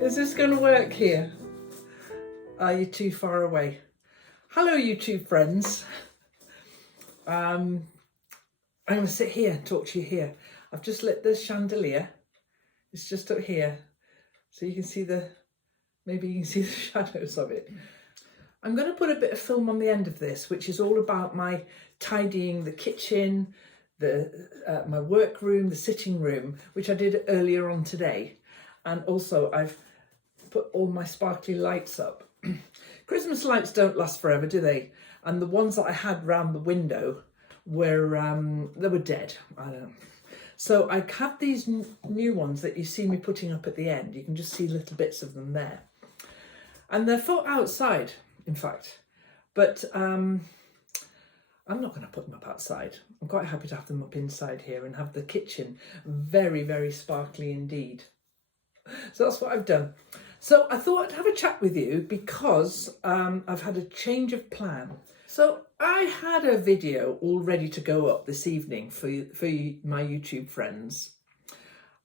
Is this going to work here? Are you too far away? Hello, YouTube friends. I'm going to sit here and talk to you here. I've just lit the chandelier. It's just up here, so you can see maybe you can see the shadows of it. I'm going to put a bit of film on the end of this, which is all about my tidying the kitchen, my workroom, the sitting room, which I did earlier on today. And also I've put all my sparkly lights up. Christmas lights don't last forever, do they? And the ones that I had round the window were they were dead. I don't know. So I have these new ones that you see me putting up at the end. You can just see little bits of them there. And they're for outside, in fact. But I'm not going to put them up outside. I'm quite happy to have them up inside here and have the kitchen very, very sparkly indeed. So that's what I've done. So I thought I'd have a chat with you because I've had a change of plan. So I had a video all ready to go up this evening for my YouTube friends.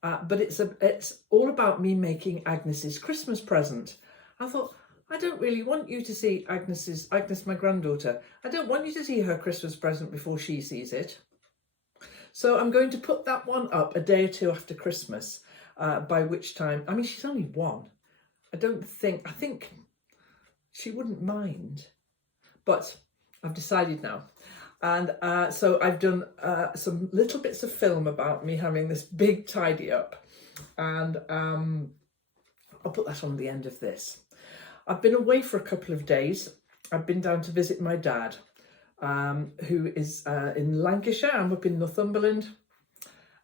But it's all about me making Agnes's Christmas present. I thought, I don't really want you to see Agnes, my granddaughter. I don't want you to see her Christmas present before she sees it. So I'm going to put that one up a day or two after Christmas, by which time, I mean, she's only one. I think she wouldn't mind, but I've decided now. And so I've done some little bits of film about me having this big tidy up, and I'll put that on the end of this. I've been away for a couple of days. I've been down to visit my dad, who is in Lancashire. I'm up in Northumberland.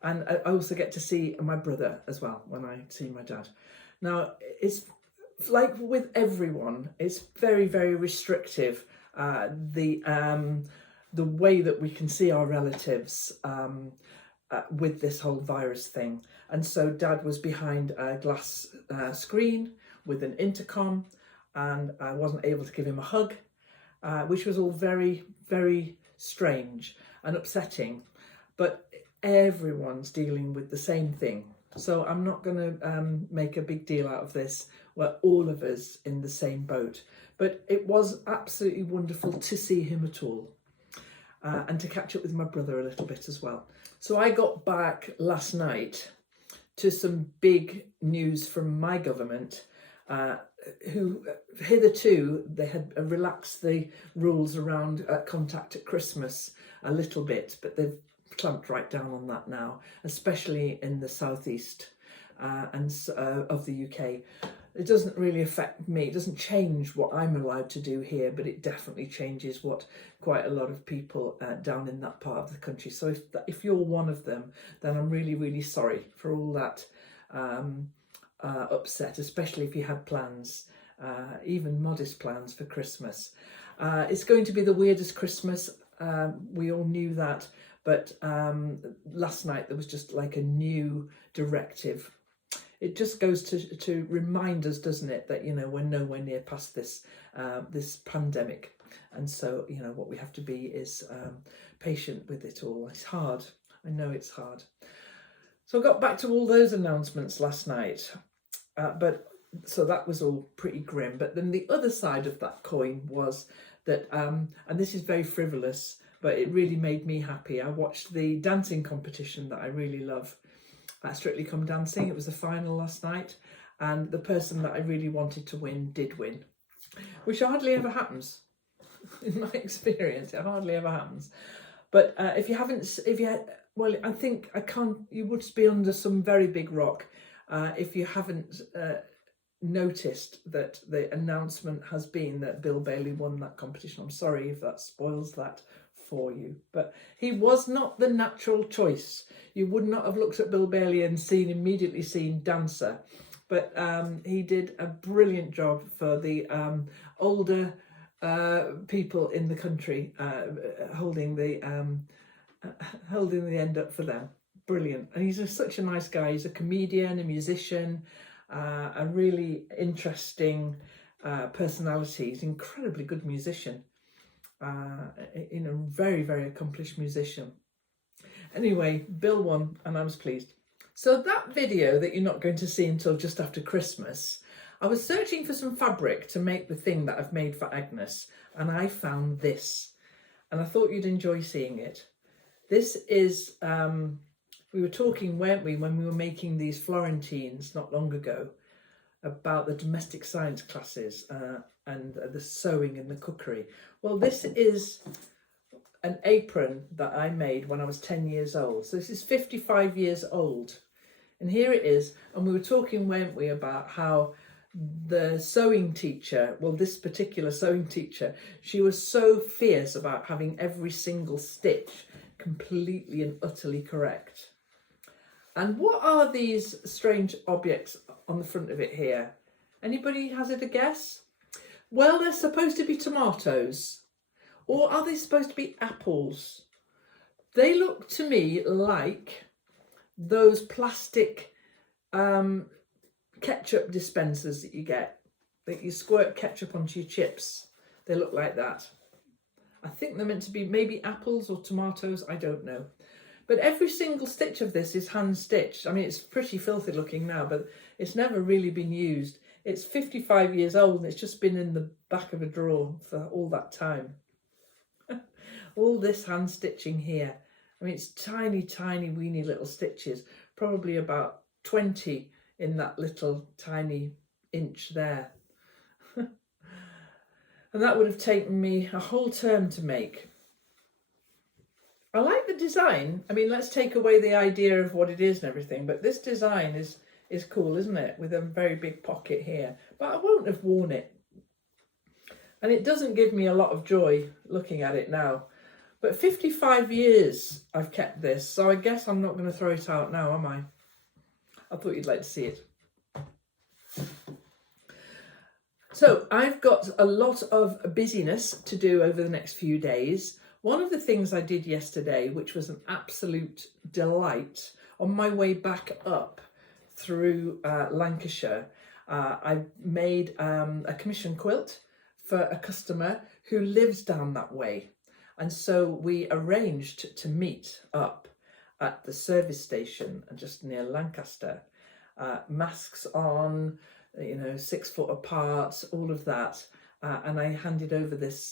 And I also get to see my brother as well when I see my dad. Now, it's like with everyone, it's very, very restrictive, the way that we can see our relatives with this whole virus thing. And so Dad was behind a glass screen with an intercom, and I wasn't able to give him a hug, which was all very, very strange and upsetting. But everyone's dealing with the same thing. So I'm not going to make a big deal out of this. We're all of us in the same boat. But it was absolutely wonderful to see him at all. And to catch up with my brother a little bit as well. So I got back last night to some big news from my government, who hitherto they had relaxed the rules around contact at Christmas a little bit, but they've clamped right down on that now, especially in the southeast of the UK. It doesn't really affect me. It doesn't change what I'm allowed to do here, but it definitely changes what quite a lot of people down in that part of the country. So if you're one of them, then I'm really, really sorry for all that upset, especially if you had plans, even modest plans for Christmas. It's going to be the weirdest Christmas. We all knew that. But last night there was just like a new directive. It just goes to remind us, doesn't it, that, you know, we're nowhere near past this pandemic. And so, you know, what we have to be is patient with it all. It's hard. I know it's hard. So I got back to all those announcements last night. So that was all pretty grim. But then the other side of that coin was that, and this is very frivolous, but it really made me happy. I watched the dancing competition that I really love, Strictly Come Dancing. It was the final last night, and the person that I really wanted to win did win, which hardly ever happens in my experience. It hardly ever happens. But I think you would be under some very big rock if you haven't noticed that the announcement has been that Bill Bailey won that competition. I'm sorry if that spoils that for you, but he was not the natural choice. You would not have looked at Bill Bailey and immediately seen dancer, but he did a brilliant job for the older people in the country, holding the end up for them. Brilliant. And he's such a nice guy. He's a comedian, a musician, a really interesting personality. He's an incredibly good musician. A very, very accomplished musician. Anyway, Bill won and I was pleased. So that video that you're not going to see until just after Christmas, I was searching for some fabric to make the thing that I've made for Agnes, and I found this, and I thought you'd enjoy seeing it. This is, we were talking, weren't we, when we were making these Florentines not long ago, about the domestic science classes and the sewing and the cookery. Well, this is an apron that I made when I was 10 years old. So this is 55 years old. And here it is. And we were talking, weren't we, about how the sewing teacher, well, this particular sewing teacher, she was so fierce about having every single stitch completely and utterly correct. And what are these strange objects on the front of it here? Anybody hazard a guess? Well, they're supposed to be tomatoes. Or are they supposed to be apples? They look to me like those plastic ketchup dispensers that you get, that you squirt ketchup onto your chips. They look like that. I think they're meant to be maybe apples or tomatoes, I don't know. But every single stitch of this is hand stitched. I mean, it's pretty filthy looking now, but it's never really been used. It's 55 years old and it's just been in the back of a drawer for all that time. All this hand stitching here. I mean, it's tiny, tiny, weeny little stitches, probably about 20 in that little tiny inch there. And that would have taken me a whole term to make. I like the design. I mean, let's take away the idea of what it is and everything, but this design is cool, isn't it? With a very big pocket here. But I won't have worn it. And it doesn't give me a lot of joy looking at it now. But 55 years I've kept this, so I guess I'm not going to throw it out now, am I? I thought you'd like to see it. So I've got a lot of busyness to do over the next few days. One of the things I did yesterday, which was an absolute delight, on my way back up through Lancashire, I made a commission quilt for a customer who lives down that way. And so we arranged to meet up at the service station just near Lancaster. Masks on, 6 foot apart, all of that. And I handed over this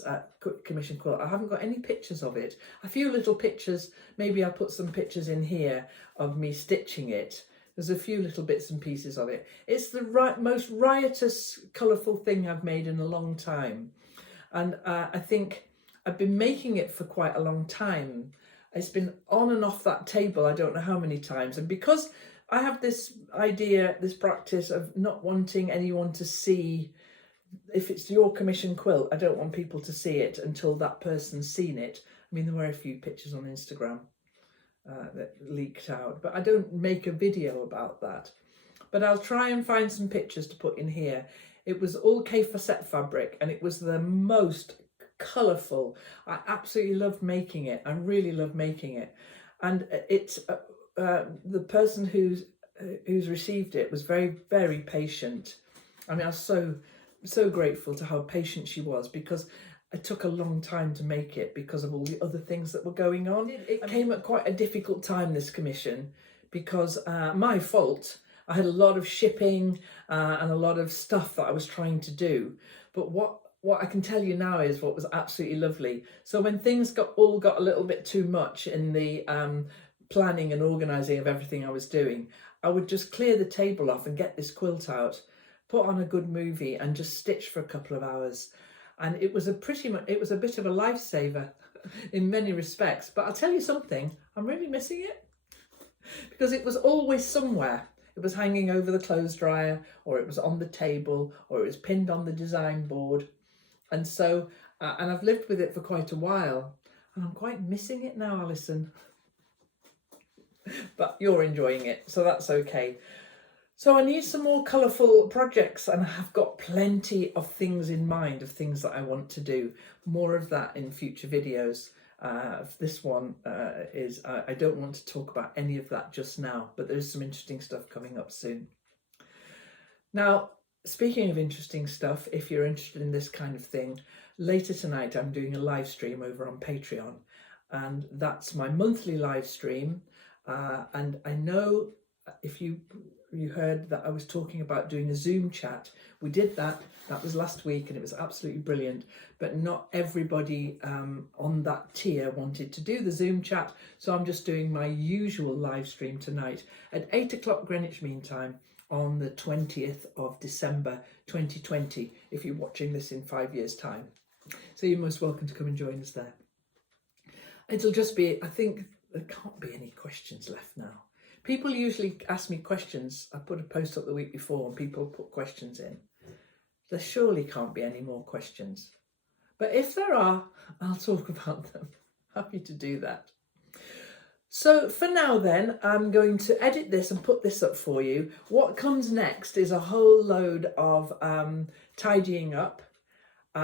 commission quilt. I haven't got any pictures of it. A few little pictures, maybe I'll put some pictures in here of me stitching it. There's a few little bits and pieces of it. It's the most riotous, colourful thing I've made in a long time. And I think I've been making it for quite a long time. It's been on and off that table, I don't know how many times. And because I have this idea, this practice of not wanting anyone to see, if it's your commission quilt, I don't want people to see it until that person's seen it. I mean, there were a few pictures on Instagram that leaked out, but I don't make a video about that. But I'll try and find some pictures to put in here. It was all K-facet fabric and it was the most colourful. I absolutely loved making it. I really love making it. And it's the person who's received it was very, very patient. I mean, I was so grateful to how patient she was, because it took a long time to make it because of all the other things that were going on. It came at quite a difficult time, this commission, because my fault. I had a lot of shipping and a lot of stuff that I was trying to do. But what I can tell you now is what was absolutely lovely. So when things got a little bit too much in the planning and organising of everything I was doing, I would just clear the table off and get this quilt out, put on a good movie and just stitch for a couple of hours. And it was a bit of a lifesaver in many respects. But I'll tell you something, I'm really missing it, because it was always somewhere. It was hanging over the clothes dryer, or it was on the table, or it was pinned on the design board. And so, and I've lived with it for quite a while, and I'm quite missing it now, Alison. But you're enjoying it, so that's okay. So I need some more colourful projects, and I have got plenty of things in mind, of things that I want to do. More of that in future videos. This one I don't want to talk about any of that just now, but there's some interesting stuff coming up soon. Now, speaking of interesting stuff, if you're interested in this kind of thing, later tonight I'm doing a live stream over on Patreon, and that's my monthly live stream. And I know if you heard that I was talking about doing a Zoom chat, we did that. That was last week and it was absolutely brilliant. But not everybody on that tier wanted to do the Zoom chat. So I'm just doing my usual live stream tonight at 8 o'clock Greenwich Mean Time on the 20th of December 2020, if you're watching this in 5 years' time. So you're most welcome to come and join us there. It'll just be, I think there can't be any questions left now. People usually ask me questions. I put a post up the week before and people put questions in. There surely can't be any more questions. But if there are, I'll talk about them. Happy to do that. So for now then, I'm going to edit this and put this up for you. What comes next is a whole load of tidying up,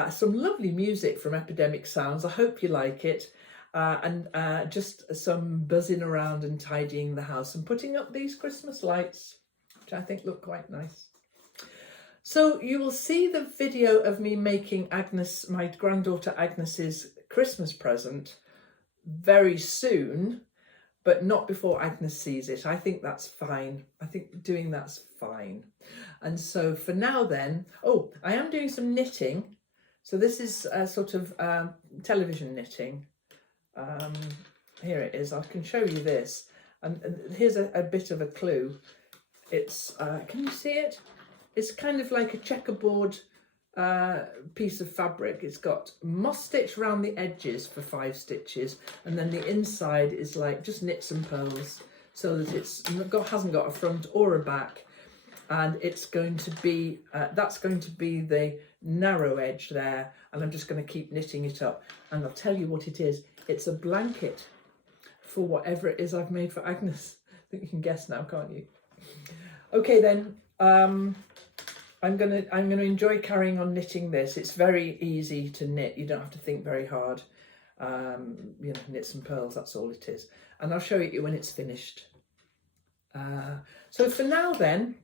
some lovely music from Epidemic Sounds. I hope you like it. And just some buzzing around and tidying the house and putting up these Christmas lights, which I think look quite nice. So you will see the video of me making Agnes, my granddaughter Agnes's Christmas present very soon, but not before Agnes sees it. I think that's fine. I think doing that's fine. And so for now then, oh, I am doing some knitting. So this is a sort of television knitting. Here it is. I can show you this, and here's a bit of a clue. It's can you see it? It's kind of like a checkerboard piece of fabric. It's got moss stitch around the edges for 5 stitches, and then the inside is like just knits and pearls, so that hasn't got a front or a back, and it's going to be that's going to be the narrow edge there, and I'm just going to keep knitting it up, and I'll tell you what it is. It's a blanket for whatever it is I've made for Agnes. I think you can guess now, can't you? Okay then, I'm gonna enjoy carrying on knitting this. It's very easy to knit. You don't have to think very hard. You know, knit some pearls. That's all it is. And I'll show you when it's finished. So for now then,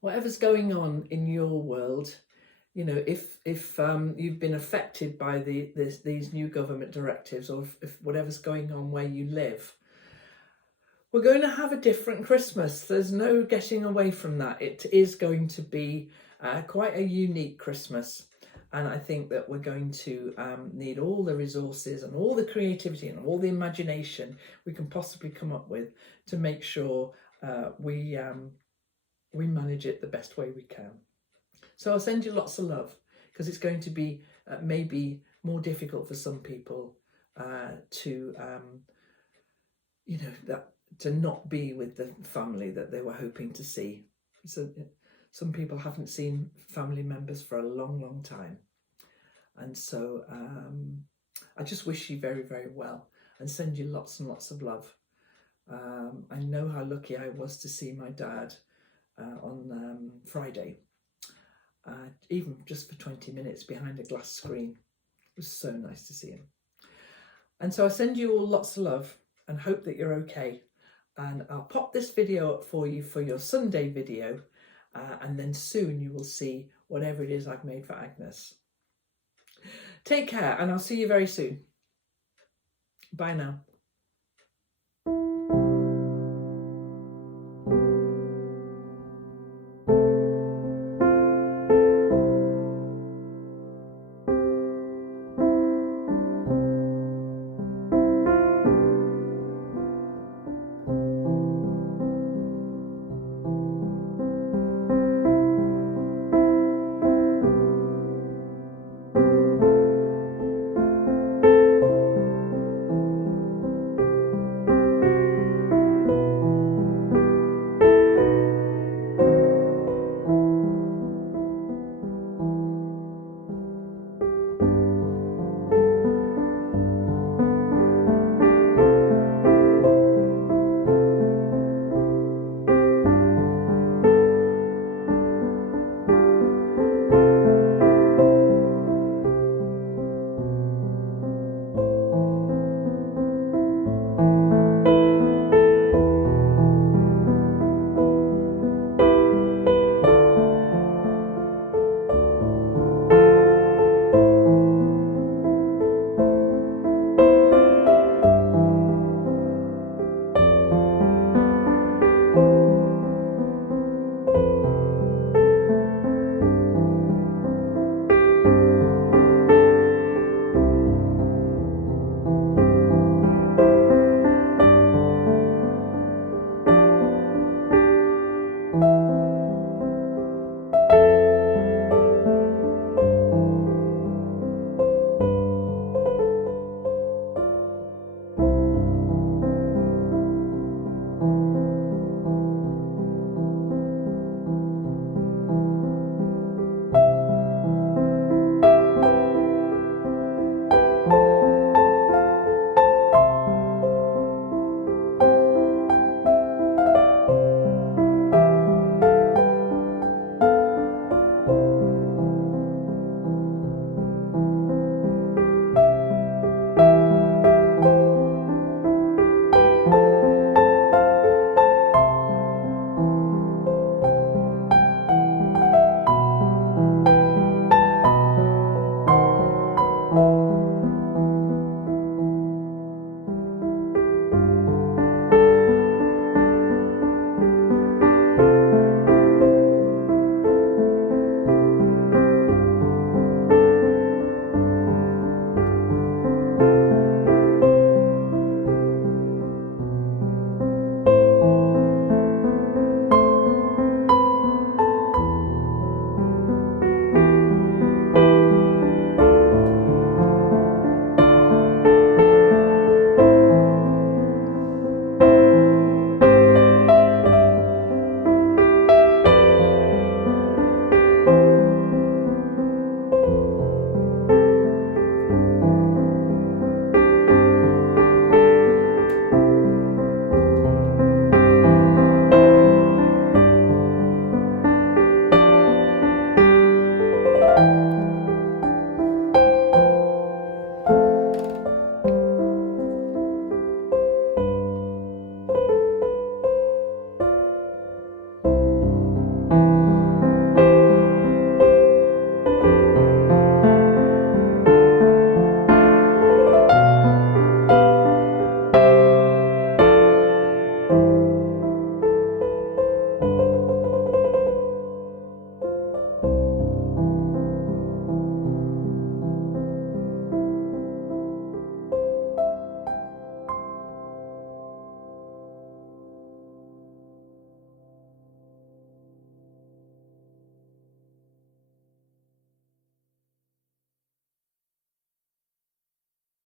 whatever's going on in your world, you know, if you've been affected by these new government directives, or if whatever's going on where you live, we're going to have a different Christmas. There's no getting away from that. It is going to be quite a unique Christmas. And I think that we're going to need all the resources and all the creativity and all the imagination we can possibly come up with to make sure we manage it the best way we can. So I'll send you lots of love, because it's going to be maybe more difficult for some people to, you know, to not be with the family that they were hoping to see. So some people haven't seen family members for a long, long time. And so I just wish you very, very well and send you lots and lots of love. I know how lucky I was to see my dad on Friday. Even just for 20 minutes behind a glass screen. It was so nice to see him. And so I send you all lots of love and hope that you're okay. And I'll pop this video up for you for your Sunday video, and then soon you will see whatever it is I've made for Agnes. Take care, and I'll see you very soon. Bye now.